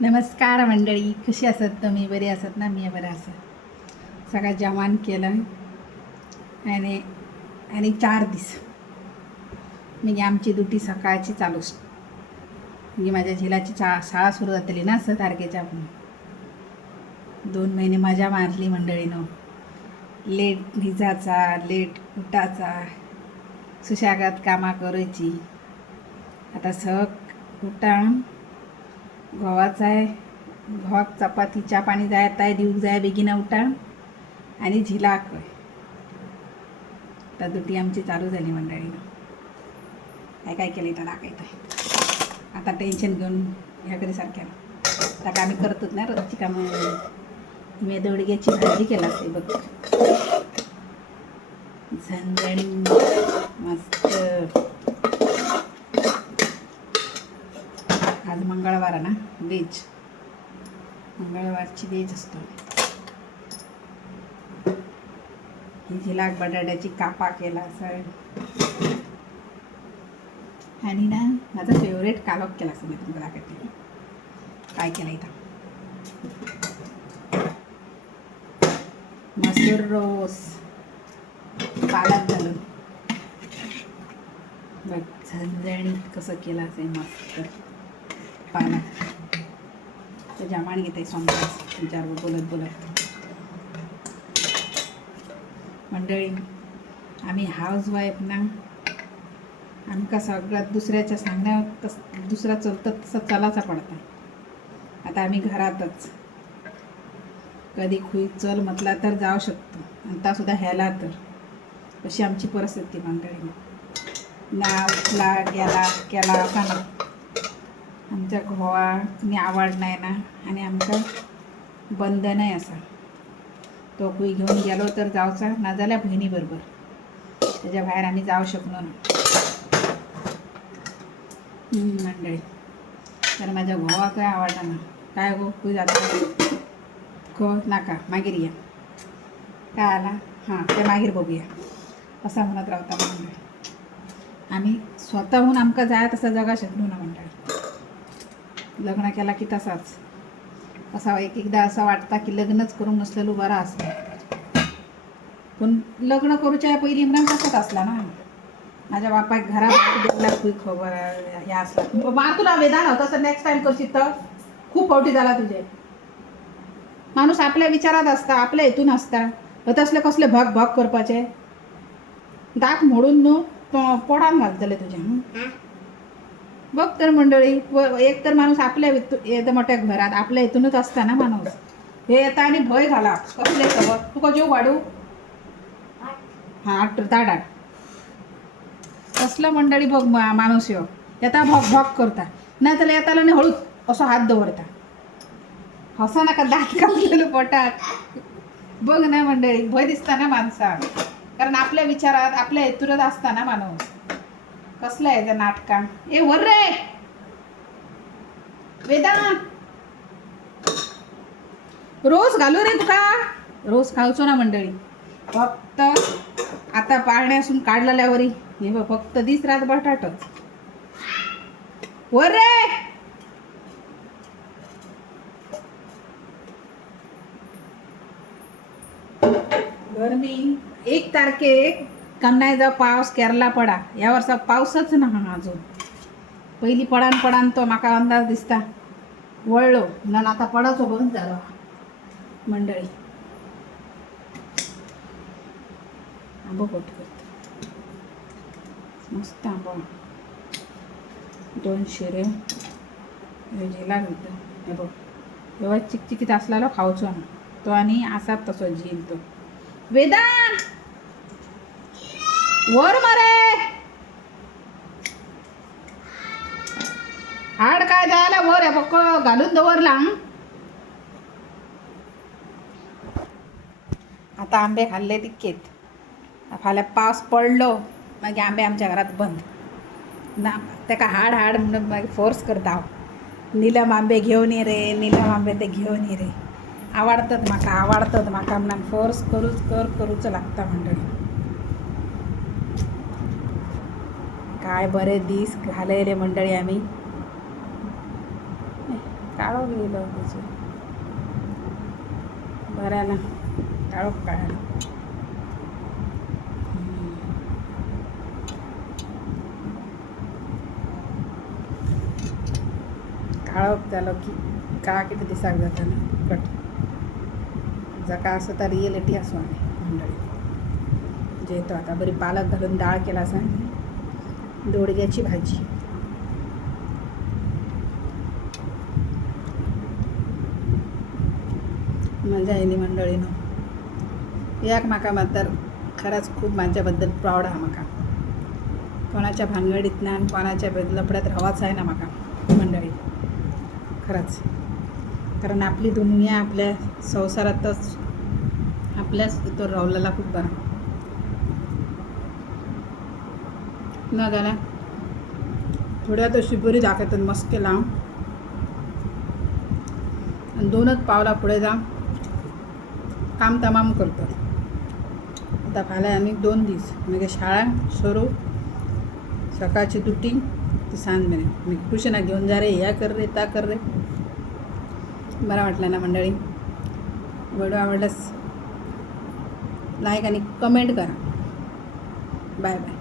नमस्कार मंडळी, कशी असत तुम्ही? बरी असत ना? मी बरं असत. सगळं जेवण केलं आणि आणि 4 दिवस म्हणजे आमची ड्युटी सकाळची चालूच. म्हणजे माझ्या झिलाची शाळा सुरू जातली ना 6 तारखेच्या. 2 महिने मजा मारली मंडळीनं. लेट भिजाचा, लेट उठाचा, सुशागात कामा करायची. आता उठान गव्हाचा आहे, गव्हात चपाती चहा पाणी जायत आहे, दिवस जाय बेगीनं उठा आणि झिला काय तर ड्युटी आमची चालू झाली मंडळीनं. काय केलं इथं दाखायचं आहे. आता टेन्शन घेऊन ह्या कधीसारख्या आता आम्ही करतोच ना रोजची कामं. मी दोडग्याची भाजी केला असते बघ, झणझणी मस्त. आज मंगळवार आहे ना, व्हेज. मंगळवारची व्हेज असतो. ही झिलाक बटाट्याची कापा केला असं आणि ना माझा फेवरेट कालवण केला असं मी तुम्हाला दाखवते. काय केलं इथं, मसूर रोस पालक घालून बघ, झणझणीत कसं केलं असेल मस्त. पालक तर जमाण घेते सोमवार तुमच्यावर बोलत बोलत. मंडळी आम्ही हाऊसवाईफ ना, आमका सगळ्यात दुसऱ्याच्या सांगण्यात दुसरा चलतं तसं चलाचा पडता. आता आम्ही घरातच कधी खुई चल म्हटला तर जाऊ शकतो, आता सुद्धा ह्याला तर अशी आमची परिस्थिती मंडळी. ना उठला गेला केला असा ना, आमच्या घोवानी आवड नाही ना आणि आमचं बंद नाही असा. तो खुई घेऊन गेलो तर जाऊचा ना, झाल्या बहिणीबरोबर त्याच्या बाहेर आम्ही जाऊ शकलो ना मंडळी. तर माझ्या भावा काय आवडला ना, काय गो खुई जाता खो नाका मागीर या काय आला हां ते मागीर बघूया असं म्हणत राहता मंडळी. आम्ही स्वतःहून आमका जाय तसा जगा शकलो ना मंडळी. लग्न केला की तसाच असा एकदा असं वाटतं की लग्नच करून नसलेलो बरा असतं. पण लग्न करूच्या पहिली इम्रान तसाच असला ना. माझ्या बापाक घराबाहेर गेला खूप खबर या असला मा तुला वेदान तसं नेक्स्ट टाइम करशील तर खूप फावटी झाला तुझे. माणूस आपल्या विचारात असता, आपल्या हेतून असता. तसले कसले भग भग करपाचे, दात मोडून न्हू पोडान घालतले तुझ्या. बघ तर मंडळी, एक तर माणूस आपल्या येतं मोठ्या घरात आपल्या हेतूनच असता ना माणूस. हे येता आणि भय घाला कसले खबर तुका जेव वाढू हां ताडाट कसलं मंडळी. बघ माणूस यो येता भग भग करता, नाही तर येताला नाही हळूच असं हात दवरता. हसा नका दात कापलेलं पोटात. बघ ना मंडळी, भय दिसता ना माणसा, कारण आपल्या विचारात आपल्या हेतूनच असता ना माणूस. कसलं आहे त्या नाटका. ए वर रे वेदांत, रोज घालू रे तुका, रोज खाऊचो ना मंडळी. फक्त आता पाळण्यासून काढलेल्यावरी हे बघ फक्त दिस रात बटाटच वर रे. गरमी 1 तारखेक कन्नाय जा पाऊस केरला पडा. या वर्षा पाऊसच ना अजून. पहिली पडान तो माका अंदाज दिसता वळलो ना, आता पडाचो बंद झालो मंडळी. आंबो पोट करतो मस्त. आंबो 2 शिरे झेला घालतो. हे बघ तेव्हा चिकचिकीत असलेला खाऊचो ना तो, आणि असाच तसो झील तो. वेदांत वर मारे, हाड काय जायला वर आहे पक्क घालून दवरला. आता आंबे खाल्ले तितकेत. फाल्यां पावस पडलो मागीर आंबे आमच्या घरात बंद ना. ताका हाड हाड म्हणून मागीर फोर्स करता हांव, निलम आंबे घेवन ये रे, निलम आंबे ते घेवन ये रे. आवडतात म्हाका म्हणून फोर्स करूच लागता मंडळी. काय बरे दीस घालयले मंडळी आम्ही. काळो गेलो त्याचे बरं ना काळो काढा काळोख जालो की का कितें दिसाक जाता ना कट जाका आसा ता रियलिटी आसूं मंडळी जेतो आता बरी पालक घालून डाळ केला आसा दोडग्याची भाजी मजा आयली मंडळीनो याक म्हाका मातर खरंच खूप माझ्याबद्दल प्राऊड आहा म्हाका कोणाच्या भानगडीत ना कोणाच्या लफड्यात रावाच आहे ना म्हाका मंडळी खरंच कारण आपली दुनिया आपल्या संसारातच आपल्याच तो रावलेला खूप बरा न जाल्या थोड्या तशी बरी दाखयतात मस्त केला आणि 2च पावला पुढे जाऊन काम तमाम करतो आता फाल्यां आनी 2 दीस मागीर शाळा सुरू सकाळची दुटी ती सांज मेरेन मागीर ट्युशनाक घेऊन जा रे ह्या कर रे ता कर रे बरं वाटलं ना मंडळी व्हिडिओ आवडल्यास लाईक आणि कमेंट करा बाय बाय